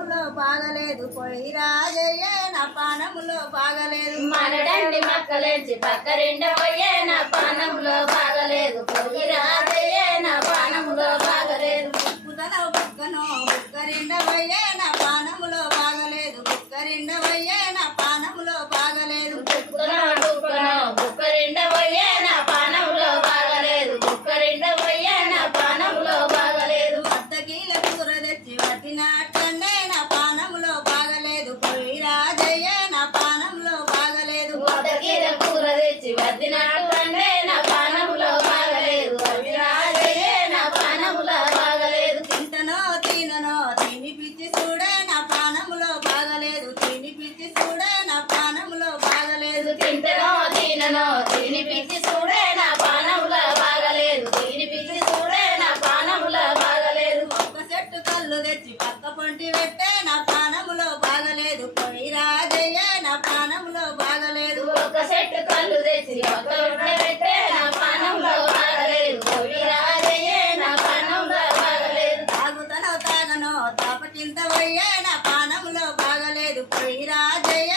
పానములో బాగలేదు పోయి రాజయ్య నా పానములో బాగలేదు మనడండి మక్కలేంచి పక్కరిండ పోయే నా పానములో బాగలేదు పోయి రాజయ్యే నా పానములో బాగలేదు బుక్కనో బుక్కనో బుక్కరిండ పోయే నా పానములో బాగలేదు బుక్కరిండ పోయే నా పానములో బాగలేదు బుక్కనో బుక్కనో బుక్కరిండ పోయే నా పానములో బాగలేదు బుక్కరిండ పోయే నా పానములో బాగలేదు అత్తకీల కూర తెచ్చి వట్టినట్టండే నా పానములో బాగలేదు పోయి రాజయ్య నా పానములో బాగలేదు మొదటిల కూర తెచ్చి వద్దినాడంటే నా పానములో బాగలేదు పోయి రాజయ్యే నా పానములో బాగలేదు తింటనో తిననో తినిపిచ్చి చూడే నా పానములో బాగలేదు తినిపిచ్చి చూడే నా పానములో బాగలేదు తింటనో తిననో తినిపించి చూడే నా పానములో బాగలేదు తినిపించి చూడే నా పానములో బాగలేదు ఒక్క చెట్టు కళ్ళు తెచ్చి పక్క పొంటి పెట్టే నా పానములో బాగలేదు పోయి రాజయ్య నా పానములో బాగలేదు ఒక చెట్టు కళ్ళు తెచ్చి ఒక పెట్టే నా పానంలో బాగలేదు పోయి రాజయ్యే నా పానంలో బాగలేదు తాగుతనో తాగనో తాపకింత పోయే నా పానములో బాగలేదు పోయి రాజయ్య